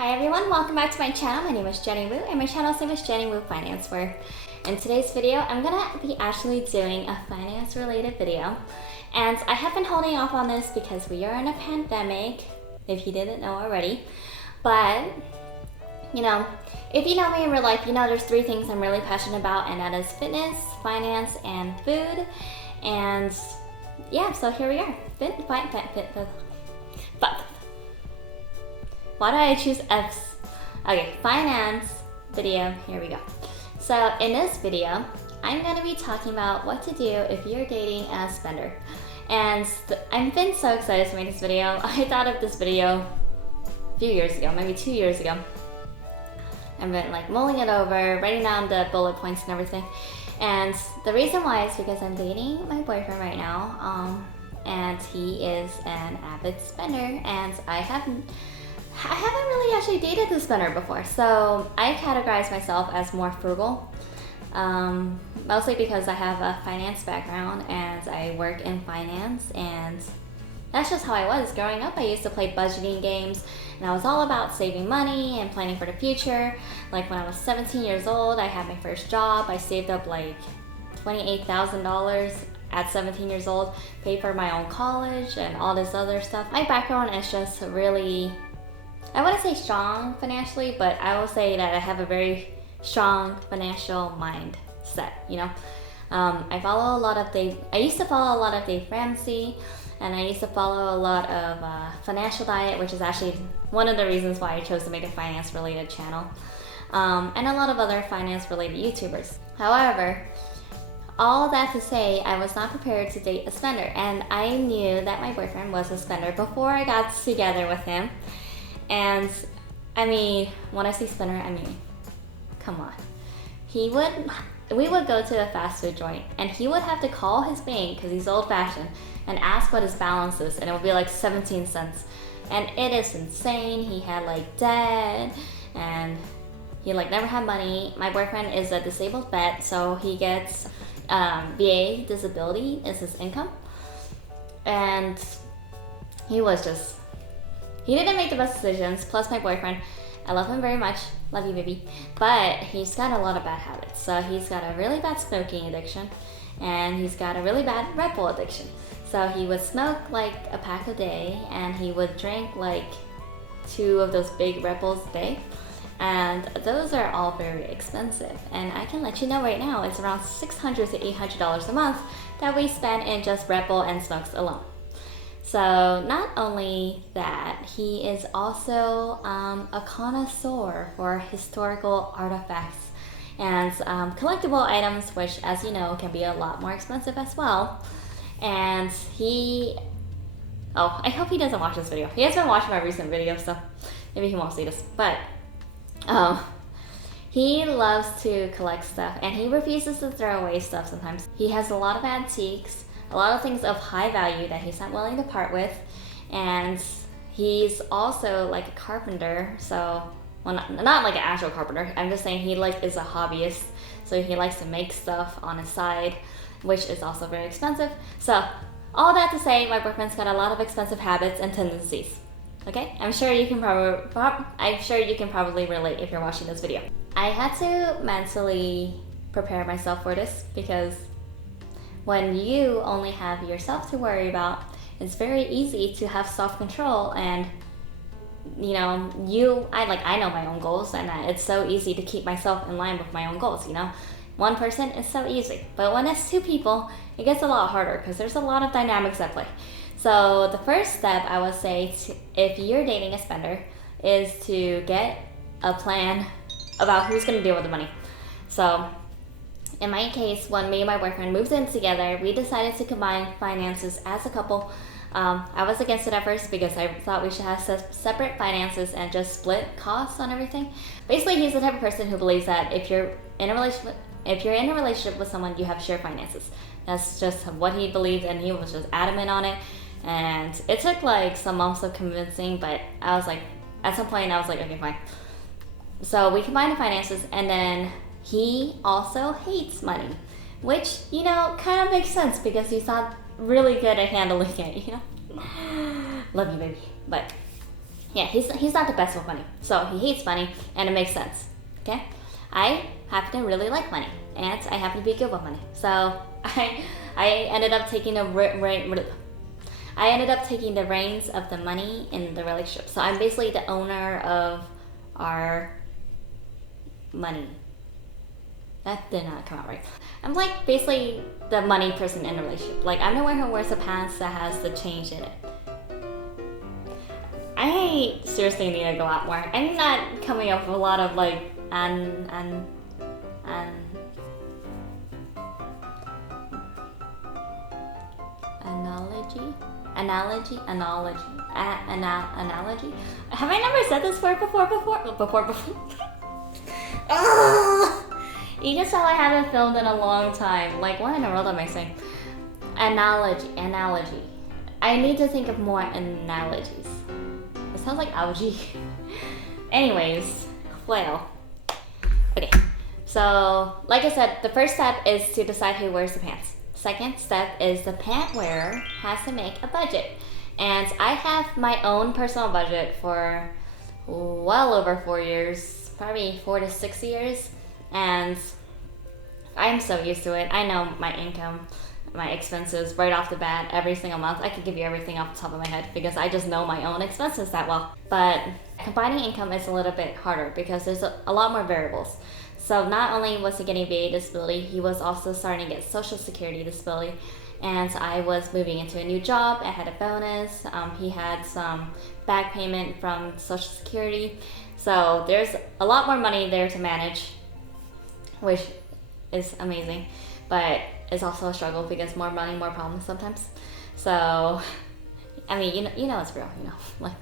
Hi everyone, welcome back to my channel. My name is Jenny Wu and my channel's name is Jenny Wu Finance, where in today's video I'm gonna be actually doing a finance related video. And I have been holding off on this because we are in a pandemic, if you didn't know already. But you know, if you know me in real life, you know there's three things I'm really passionate about, and that is fitness, finance, and food. And yeah, so here we are. Why do I choose F's? Okay, finance video, here we go. So in this video, I'm gonna be talking about what to do if you're dating a spender. And I've been so excited to make this video. I thought of this video a few years ago, maybe 2 years ago. I've been like mulling it over, writing down the bullet points and everything. And the reason why is because I'm dating my boyfriend right now, and he is an avid spender, and I haven't really actually dated the spender before, so I categorize myself as more frugal, mostly because I have a finance background and I work in finance, and that's just how I was growing up. I used to play budgeting games, and I was all about saving money and planning for the future. Like when I was 17 years old, I had my first job. I saved up like $28,000 at 17 years old, paid for my own college and all this other stuff. My background is just really, I wouldn't say strong financially, but I will say that I have a very strong financial mindset, you know. I used to follow a lot of Dave Ramsey, and I used to follow a lot of Financial Diet, which is actually one of the reasons why I chose to make a finance related channel, and a lot of other finance related YouTubers. However, all that to say, I was not prepared to date a spender, and I knew that my boyfriend was a spender before I got together with him. And I mean, when I say spender, I mean, come on. We would go to a fast food joint, and he would have to call his bank, because he's old fashioned, and ask what his balance is, and it would be like 17 cents. And it is insane. He had like debt, and he like never had money. My boyfriend is a disabled vet, so he gets VA disability is his income. And he didn't make the best decisions. Plus my boyfriend, I love him very much, love you baby, but he's got a lot of bad habits. So he's got a really bad smoking addiction, and he's got a really bad Red Bull addiction. So he would smoke like a pack a day, and he would drink like 2 of those big Red Bulls a day. And those are all very expensive. And I can let you know right now, it's around $600 to $800 a month that we spend in just Red Bull and smokes alone. So not only that, he is also a connoisseur for historical artifacts and collectible items, which, as you know, can be a lot more expensive as well. And I hope he doesn't watch this video. He has been watching my recent videos, so maybe he won't see this. But he loves to collect stuff, and he refuses to throw away stuff sometimes. He has a lot of antiques, a lot of things of high value that he's not willing to part with. And he's also like a carpenter, so, well, not like an actual carpenter, I'm just saying he like is a hobbyist, so he likes to make stuff on his side, which is also very expensive. So all that to say, my boyfriend's got a lot of expensive habits and tendencies. Okay, I'm sure you can probably relate if you're watching this video. I had to mentally prepare myself for this, because when you only have yourself to worry about, it's very easy to have self-control. And you know, I know my own goals, and it's so easy to keep myself in line with my own goals, you know. One person is so easy, but when it's 2 people, it gets a lot harder, because there's a lot of dynamics at play. So the first step I would say if you're dating a spender is to get a plan about who's going to deal with the money. So in my case, when me and my boyfriend moved in together, we decided to combine finances as a couple. I was against it at first because I thought we should have separate finances and just split costs on everything. Basically, he's the type of person who believes that if you're in a relationship with someone, you have shared finances. That's just what he believed, and he was just adamant on it. And it took like some months of convincing, but I was like, at some point I was like, okay, fine. So we combined the finances, and then he also hates money, which, you know, kind of makes sense because he's not really good at handling it, you know. Love you, baby. But Yeah, he's not the best with money. So he hates money, and it makes sense. Okay? I happen to really like money, and I happen to be good with money. So I ended up taking the reins of the money in the relationship. So I'm basically the owner of our money. That did not come out right. I'm like basically the money person in the relationship. Like I'm the one who wears the pants that has the change in it. I seriously need to go out more. I'm not coming up with a lot of like analogy. Have I never said this word before? Oh, you can tell I haven't filmed in a long time. Like what in the world am I saying? Analogy. I need to think of more analogies. It sounds like algae. Anyways, well. Okay, so like I said, the first step is to decide who wears the pants. Second step is the pant wearer has to make a budget. And I have my own personal budget for well over 4 years, probably 4 to 6 years. And I'm so used to it. I know my income, my expenses right off the bat every single month. I could give you everything off the top of my head because I just know my own expenses that well. But combining income is a little bit harder because there's a lot more variables. So not only was he getting VA disability, he was also starting to get Social Security disability. And I was moving into a new job. I had a bonus. He had some back payment from Social Security. So there's a lot more money there to manage, which is amazing. But it's also a struggle because more money, more problems sometimes. So, I mean, you know it's real, like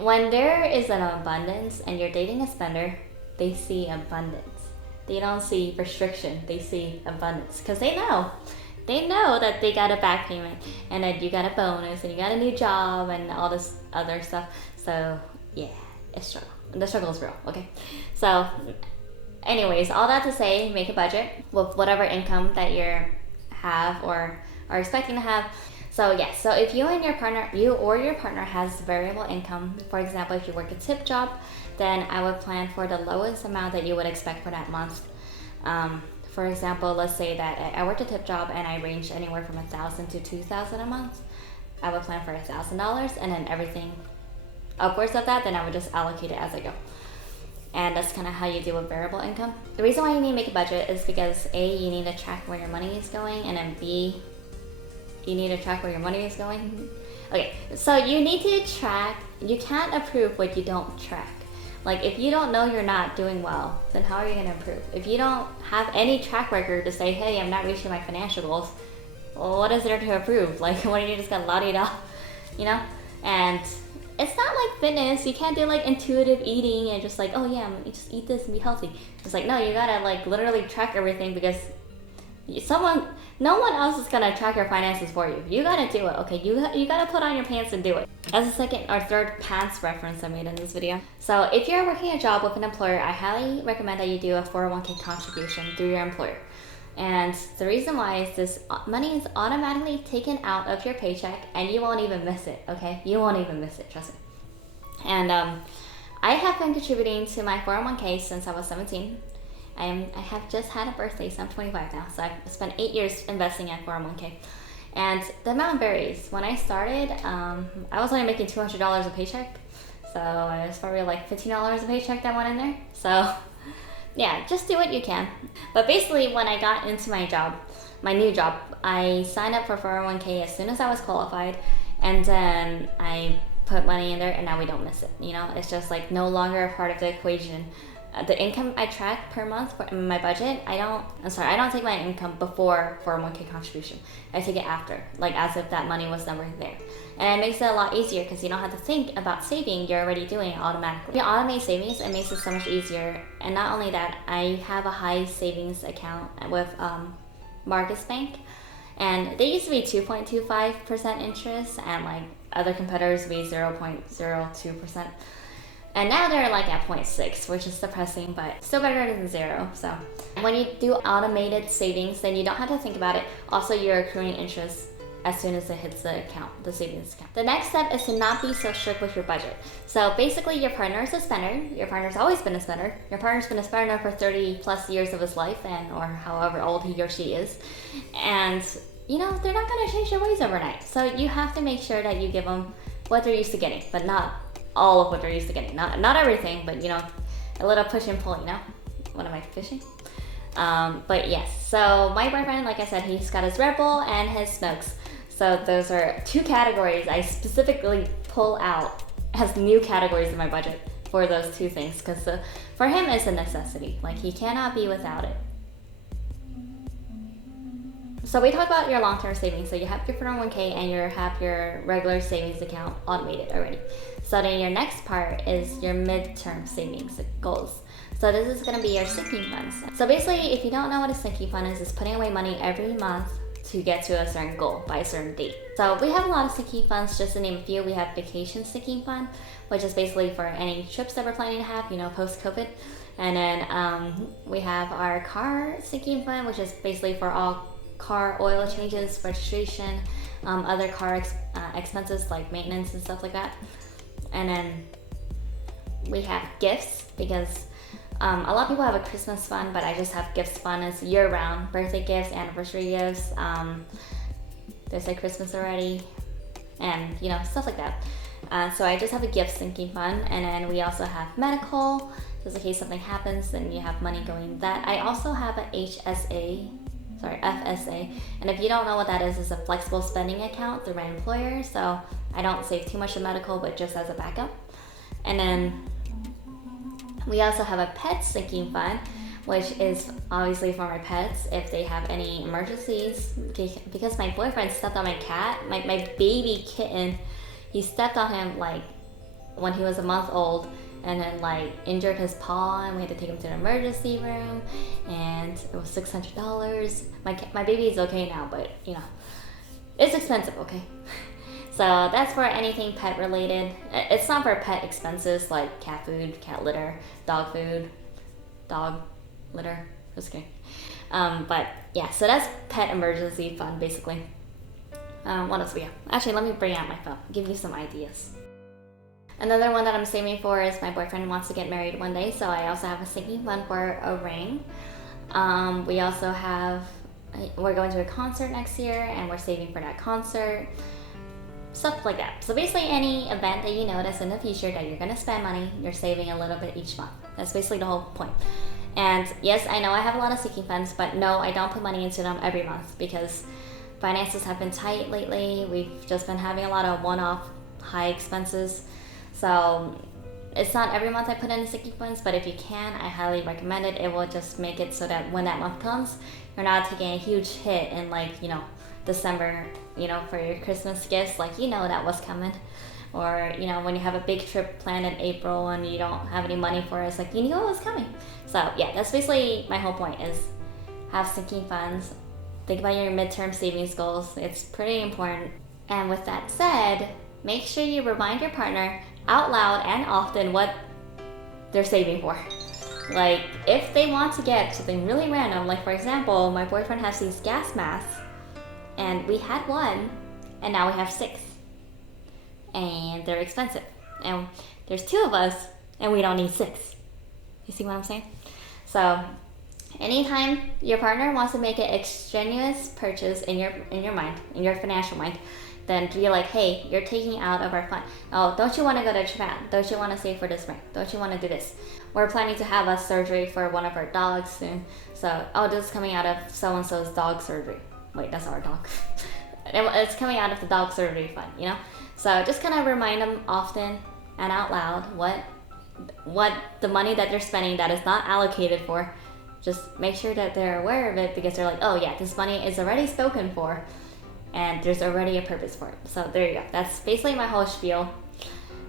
when there is an abundance and you're dating a spender, they see abundance. They don't see restriction, they see abundance because they know that they got a back payment and that you got a bonus and you got a new job and all this other stuff. So yeah, it's struggle. The struggle is real, okay? So anyways, all that to say, make a budget with whatever income that you have or are expecting to have. So yeah, so if you or your partner has variable income, for example, if you work a tip job, then I would plan for the lowest amount that you would expect for that month. For example, let's say that I worked a tip job and I ranged anywhere from $1,000 to $2,000 a month. I would plan for $1,000 and then everything upwards of that, then I would just allocate it as I go. And that's kind of how you deal with variable income. The reason why you need to make a budget is because A, you need to track where your money is going, and then B, you need to track where your money is going. Okay, so you need to track, you can't improve what you don't track. Like if you don't know you're not doing well, then how are you gonna improve? If you don't have any track record to say, hey, I'm not reaching my financial goals, well, what is there to improve? Like what are you just gonna la-di-da, And it's not like fitness. You can't do like intuitive eating and just like, oh yeah, you just eat this and be healthy. It's like, no, you gotta like literally track everything because no one else is gonna track your finances for you. You gotta do it, okay? You gotta put on your pants and do it. As a second or third pants reference I made in this video. So if you're working a job with an employer, I highly recommend that you do a 401k contribution through your employer. And the reason why is this money is automatically taken out of your paycheck and you won't even miss it, okay? You won't even miss it, trust me. And I have been contributing to my 401k since I was 17. I have just had a birthday, so I'm 25 now. So I've spent 8 years investing in 401k. And the amount varies. When I started, I was only making $200 a paycheck. So it was probably like $15 a paycheck that went in there. So yeah, just do what you can. But basically when I got into my new job, I signed up for 401k as soon as I was qualified. And then I put money in there and now we don't miss it. It's just like no longer a part of the equation. The income I track per month for my budget, I don't take my income before 401k contribution. I take it after, like as if that money was never there. And it makes it a lot easier because you don't have to think about saving, you're already doing it automatically. If you automate savings, it makes it so much easier. And not only that, I have a high savings account with Marcus Bank. And they used to be 2.25% interest and like other competitors be 0.02%. And now they're like at 0.6, which is depressing, but still better than zero. So when you do automated savings, then you don't have to think about it. Also, you're accruing interest as soon as it hits the account, the savings account. The next step is to not be so strict with your budget. So basically your partner is a spender. Your partner's always been a spender. Your partner's been a spender for 30 plus years of his life, and or however old he or she is. And you know, they're not gonna change their ways overnight. So you have to make sure that you give them what they're used to getting, but not all of what they're used to getting. Not everything, but you know, a little push and pull, you know? What am I fishing? But yes, so my boyfriend, like I said, he's got his Red Bull and his smokes. So those are two categories I specifically pull out as new categories in my budget for those two things, because for him it's a necessity. Like, he cannot be without it. So we talked about your long-term savings. So you have your 401k and you have your regular savings account automated already. So then your next part is your midterm savings goals. So this is going to be your sinking funds. So basically, if you don't know what a sinking fund is, it's putting away money every month to get to a certain goal by a certain date. So we have a lot of sinking funds. Just to name a few, we have vacation sinking fund, which is basically for any trips that we're planning to have, you know, post-COVID. And then we have our car sinking fund, which is basically for all car oil changes, registration, other car expenses like maintenance and stuff like that. And then we have gifts, because a lot of people have a Christmas fund, but I just have gifts fund. It's year-round, birthday gifts, anniversary gifts. There's like Christmas already, and you know, stuff like that. So I just have a gift sinking fund, and then we also have medical, just in case something happens, then you have money going into that. I also have a FSA, and if you don't know what that is, it's a flexible spending account through my employer. So I don't save too much of medical, but just as a backup. And then we also have a pet sinking fund, which is obviously for my pets if they have any emergencies. Because my boyfriend stepped on my cat, my baby kitten, he stepped on him like when he was a month old, and then like injured his paw, and we had to take him to the emergency room, and it was $600. My baby is okay now, but you know, it's expensive, okay? So that's for anything pet related. It's not for pet expenses like cat food, cat litter, dog food, dog litter, just kidding. But yeah, so that's pet emergency fund basically. What else we have? Actually, let me bring out my phone, give you some ideas. Another one that I'm saving for is my boyfriend wants to get married one day, so I also have a sinking fund for a ring. We also have, we're going to a concert next year, and we're saving for that concert. Stuff like that. So basically any event that you notice in the future that you're going to spend money, you're saving a little bit each month. That's basically the whole point. And yes, I know I have a lot of sinking funds, but no, I don't put money into them every month because finances have been tight lately. We've just been having a lot of one-off high expenses. So it's not every month I put in sinking funds, but if you can, I highly recommend it. It will just make it so that when that month comes, you're not taking a huge hit in, like, you know, December, you know, for your Christmas gifts, like, you know, that was coming. Or, you know, when you have a big trip planned in April and you don't have any money for it, it's like, you know, it was coming. So yeah, that's basically my whole point, is have sinking funds. Think about your midterm savings goals. It's pretty important. And with that said, make sure you remind your partner out loud and often what they're saving for. Like, if they want to get something really random, like for example, my boyfriend has these gas masks, and we had one, and now we have 6. And they're expensive. And there's 2 of us, and we don't need 6. You see what I'm saying? So, anytime your partner wants to make an extraneous purchase in your mind, in your financial mind, then be like, hey, you're taking out of our fund. Oh, don't you want to go to Japan? Don't you want to save for this spring? Don't you want to do this? We're planning to have a surgery for one of our dogs soon. So, oh, this is coming out of so-and-so's dog surgery. Wait, that's our dog. It's coming out of the dog surgery fund, you know? So just kind of remind them often and out loud what the money that they're spending that is not allocated for. Just make sure that they're aware of it, because they're like, oh yeah, this money is already spoken for and there's already a purpose for it. So there you go. That's basically my whole spiel.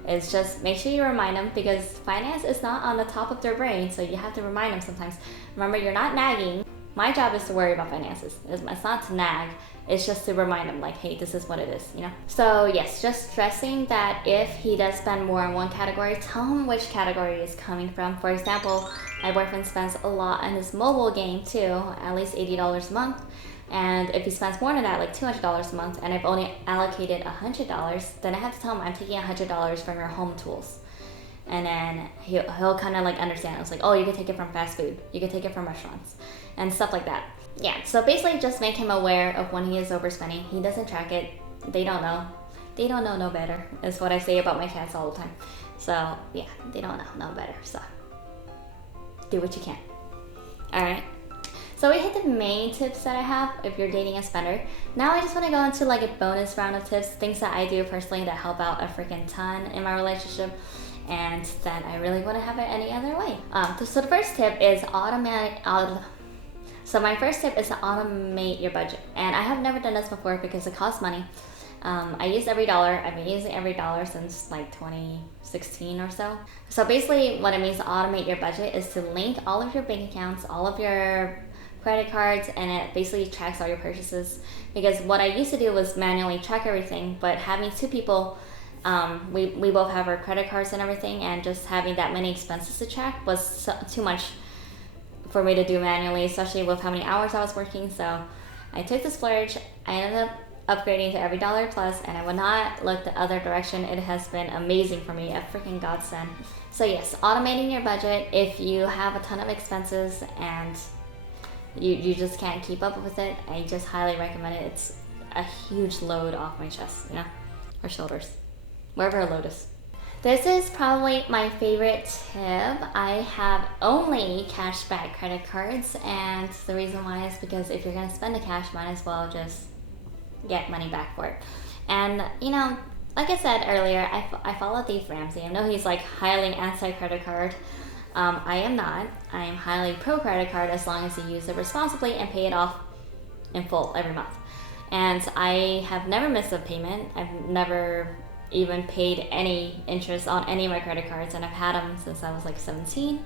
It's just make sure you remind them, because finance is not on the top of their brain, so you have to remind them sometimes. Remember, you're not nagging. My job is to worry about finances. It's not to nag. It's just to remind him, like, hey, this is what it is, you know? So yes, just stressing that if he does spend more on one category, tell him which category is coming from. For example, my boyfriend spends a lot on his mobile game too, at least $80 a month. And if he spends more than that, like $200 a month, and I've only allocated $100, then I have to tell him I'm taking $100 from your home tools. And then he'll kind of like understand. It's like, oh, you can take it from fast food, you can take it from restaurants, and stuff like that. Yeah, so basically just make him aware of when he is overspending. He doesn't track it. They don't know. They don't know no better, is what I say about my cats all the time. So yeah, they don't know no better. So do what you can. Alright. So we hit the main tips that I have if you're dating a spender. Now I just want to go into like a bonus round of tips, things that I do personally that help out a freaking ton in my relationship, and that I really wouldn't have it any other way. So the first tip is So my first tip is to automate your budget. And I have never done this before because it costs money. I use every dollar. I've been using every dollar since like 2016 or so. So basically what it means to automate your budget is to link all of your bank accounts, all of your credit cards, and it basically tracks all your purchases. Because what I used to do was manually track everything, but having two people, we both have our credit cards and everything, and just having that many expenses to track was too much for me to do manually, especially with how many hours I was working. So I took the splurge. I ended up upgrading to every dollar plus, and I would not look the other direction. It has been amazing for me, a freaking godsend. So yes, automating your budget. If you have a ton of expenses and you just can't keep up with it, I just highly recommend it. It's a huge load off my chest, you know, or shoulders, wherever a load is. This is probably my favorite tip. I have only cashback credit cards, and the reason why is because if you're gonna spend the cash, might as well just get money back for it. And you know, like I said earlier, I follow Dave Ramsey. I know he's like highly anti-credit card. I am not. I am highly pro-credit card as long as you use it responsibly and pay it off in full every month. And I have never missed a payment. I've never even paid any interest on any of my credit cards, and I've had them since I was like 17.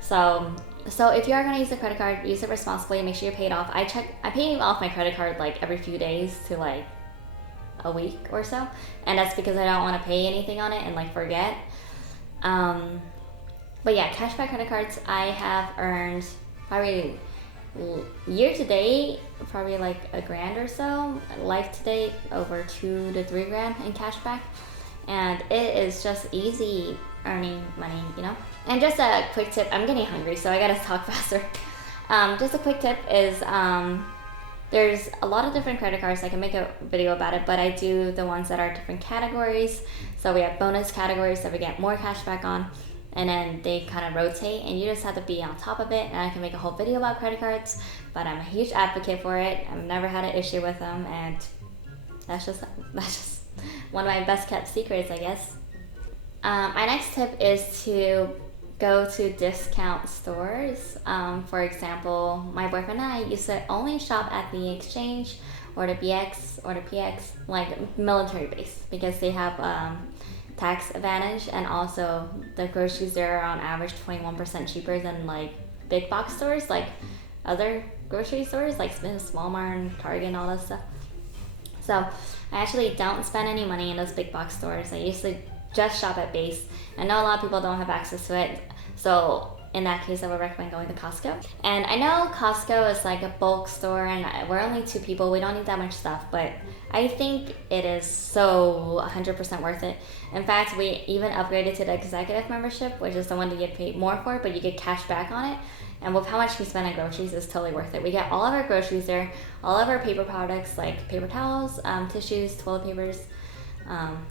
So if you are gonna use a credit card, use it responsibly and make sure you pay it off. I pay off my credit card like every few days to like a week or so, and that's because I don't want to pay anything on it and like forget. But yeah, cashback credit cards, I have earned probably year to date probably like $1,000 or so. Life to date over $2 to $3 grand in cashback, and it is just easy earning money, you know. And just a quick tip, I'm getting hungry, so I gotta talk faster. Just a quick tip is there's a lot of different credit cards. I can make a video about it, but I do the ones that are different categories. So we have bonus categories that we get more cash back on, and then they kind of rotate, and you just have to be on top of it. And I can make a whole video about credit cards, but I'm a huge advocate for it. I've never had an issue with them, and that's just one of my best kept secrets, I guess. My next tip is to go to discount stores. For example, my boyfriend and I used to only shop at the Exchange or the BX or the PX, like military base, because they have tax advantage, and also the groceries there are on average 21% cheaper than like big box stores, like other grocery stores like Smith's, Walmart, and Target, and all that stuff. So I actually don't spend any money in those big box stores. I usually just shop at base. I know a lot of people don't have access to it, so in that case I would recommend going to Costco. And I know Costco is like a bulk store, and we're only 2 people, we don't need that much stuff, but I think it is so 100% worth it. In fact, we even upgraded to the executive membership, which is the one to get paid more for, but you get cash back on it. And with how much we spend on groceries, it's totally worth it. We get all of our groceries there, all of our paper products like paper towels, tissues, toilet papers.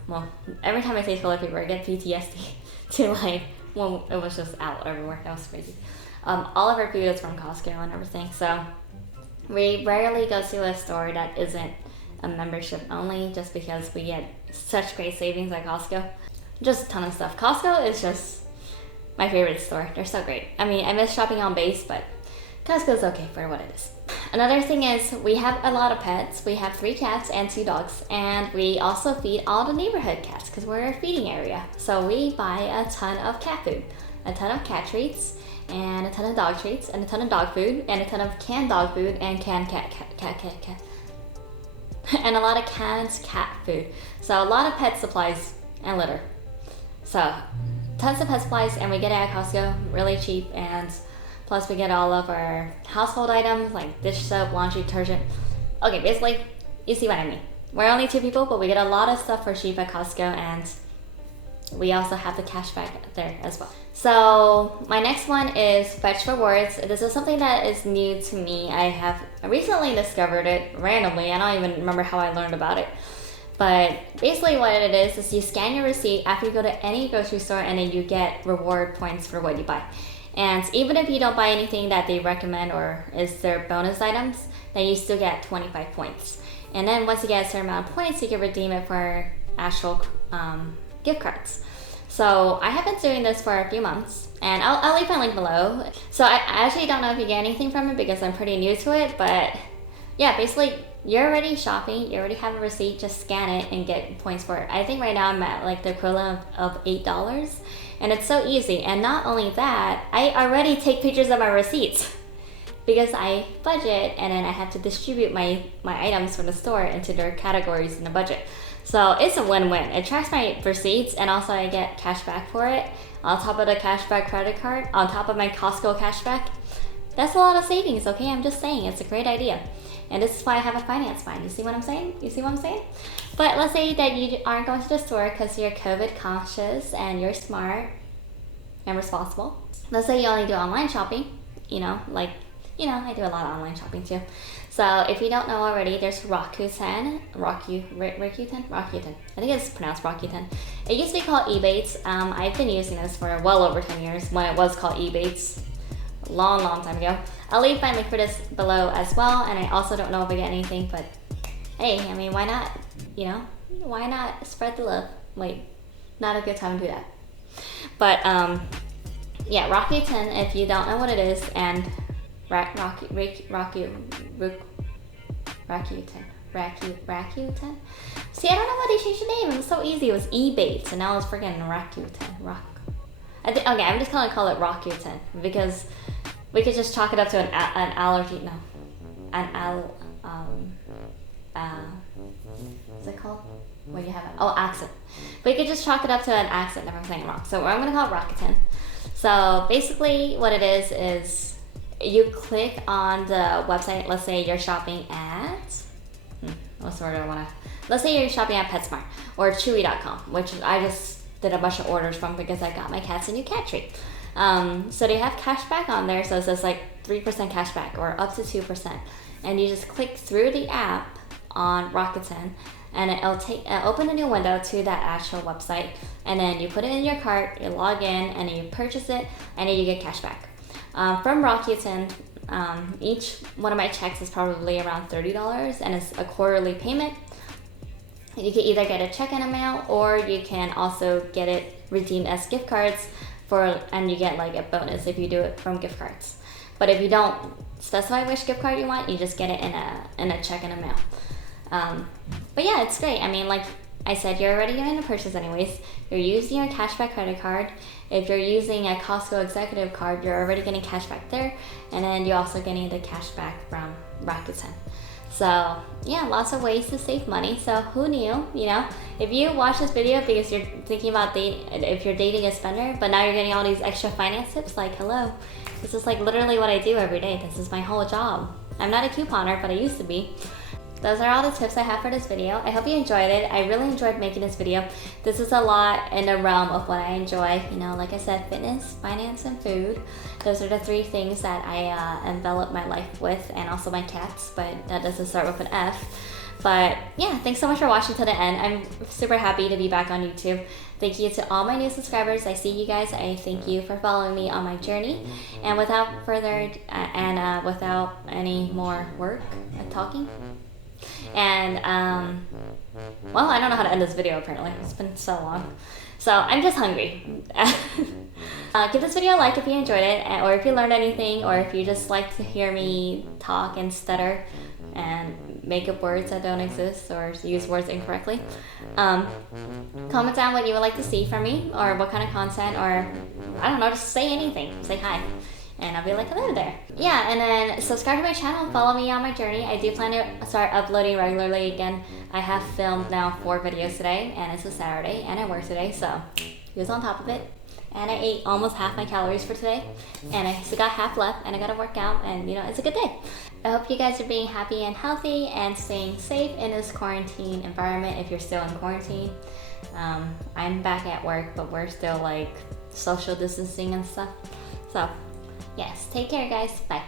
Well, every time I say toilet paper, I get PTSD to like, well, it was just out everywhere. That was crazy. All of our food is from Costco and everything. So we rarely go to a store that isn't a membership only, just because we get such great savings at Costco. Just a ton of stuff. Costco is just my favorite store. They're so great. I mean, I miss shopping on base, but Costco's okay for what it is. Another thing is we have a lot of pets. We have 3 cats and 2 dogs, and we also feed all the neighborhood cats because we're a feeding area. So we buy a ton of cat food, a ton of cat treats, and a ton of dog treats, and a ton of dog food, and a ton of canned dog food, and canned cat, and a lot of canned cat food. So a lot of pet supplies and litter. So tons of pet supplies, and we get it at Costco really cheap, and plus we get all of our household items like dish soap, laundry detergent. Okay, basically, you see what I mean. We're only 2 people, but we get a lot of stuff for cheap at Costco, and we also have the cash back there as well. So my next one is Fetch Rewards. This is something that is new to me. I have recently discovered it randomly. I don't even remember how I learned about it. But basically what it is you scan your receipt after you go to any grocery store, and then you get reward points for what you buy. And even if you don't buy anything that they recommend or is their bonus items, then you still get 25 points. And then once you get a certain amount of points, you can redeem it for actual gift cards. So I have been doing this for a few months, and I'll leave my link below. So I actually don't know if you get anything from it because I'm pretty new to it, but yeah, basically you're already shopping, you already have a receipt, just scan it and get points for it. I think right now I'm at like the equivalent of $8, and it's so easy. And not only that, I already take pictures of my receipts because I budget, and then I have to distribute my items from the store into their categories in the budget. So it's a win-win. It tracks my receipts, and also I get cash back for it on top of the cashback credit card, on top of my Costco cashback. That's a lot of savings, okay? I'm just saying, it's a great idea. And this is why I have a finance mind. You see what I'm saying? You see what I'm saying? But let's say that you aren't going to the store because you're COVID conscious and you're smart and responsible. Let's say you only do online shopping, I do a lot of online shopping too. So if you don't know already, there's Rakuten. I think it's pronounced Rakuten. It used to be called Ebates. I've been using this for well over 10 years when it was called Ebates. Long time ago. I'll leave my link for this below as well, and I also don't know if I get anything, but hey, I mean, why not? Why not spread the love? Wait, not a good time to do that. But yeah, Rakuten, if you don't know what it is, and Rakuten. See, I don't know why they changed the name. It was so easy. It was Ebates, and now it's freaking Rakuten. Okay, I'm just gonna call it Rakuten because we could just chalk it up to an allergy. No, what's it called? What do you have? Oh, accent. We could just chalk it up to an accent if I'm saying it wrong. So I'm gonna call it Rakuten. So basically, what it is you click on the website. Let's say you're shopping at what's the word I wanna? Let's say you're shopping at PetSmart or Chewy.com, which I just did a bunch of orders from because I got my cats a new cat treat. So they have cash back on there, so it says like 3% cash back or up to 2%. And you just click through the app on Rakuten, and it'll open a new window to that actual website, and then you put it in your cart, you log in, and then you purchase it, and then you get cash back. From Rakuten, each one of my checks is probably around $30, and it's a quarterly payment. You can either get a check in the mail, or you can also get it redeemed as gift cards and you get like a bonus if you do it from gift cards. But if you don't specify which gift card you want, you just get it in a check in the mail. But yeah, it's great. I mean, like I said, you're already doing the purchase anyways. You're using a cashback credit card. If you're using a Costco executive card, you're already getting cashback there, and then you're also getting the cashback from Rakuten. So yeah, lots of ways to save money. So who knew, if you watch this video because you're thinking about if you're dating a spender, but now you're getting all these extra finance tips, like hello, this is like literally what I do every day. This is my whole job. I'm not a couponer, but I used to be. Those are all the tips I have for this video. I hope you enjoyed it. I really enjoyed making this video. This is a lot in the realm of what I enjoy. Like I said, fitness, finance, and food. Those are the 3 things that I envelop my life with, and also my cats, but that doesn't start with an F. But yeah, thanks so much for watching to the end. I'm super happy to be back on YouTube. Thank you to all my new subscribers. I see you guys. I thank you for following me on my journey. And without any more work talking, and well, I don't know how to end this video apparently. It's been so long. So I'm just hungry. Give this video a like if you enjoyed it, or if you learned anything, or if you just like to hear me talk and stutter and make up words that don't exist or use words incorrectly. Comment down what you would like to see from me, or what kind of content, or I don't know, just say anything. Say hi. And I'll be like, hello there. Yeah, and then subscribe to my channel and follow me on my journey. I do plan to start uploading regularly again. I have filmed now 4 videos today, and it's a Saturday, and I work today, so he was on top of it. And I ate almost half my calories for today, and I still got half left, and I gotta work out, and it's a good day. I hope you guys are being happy and healthy and staying safe in this quarantine environment if you're still in quarantine. I'm back at work, but we're still like social distancing and stuff. So yes, take care guys, bye.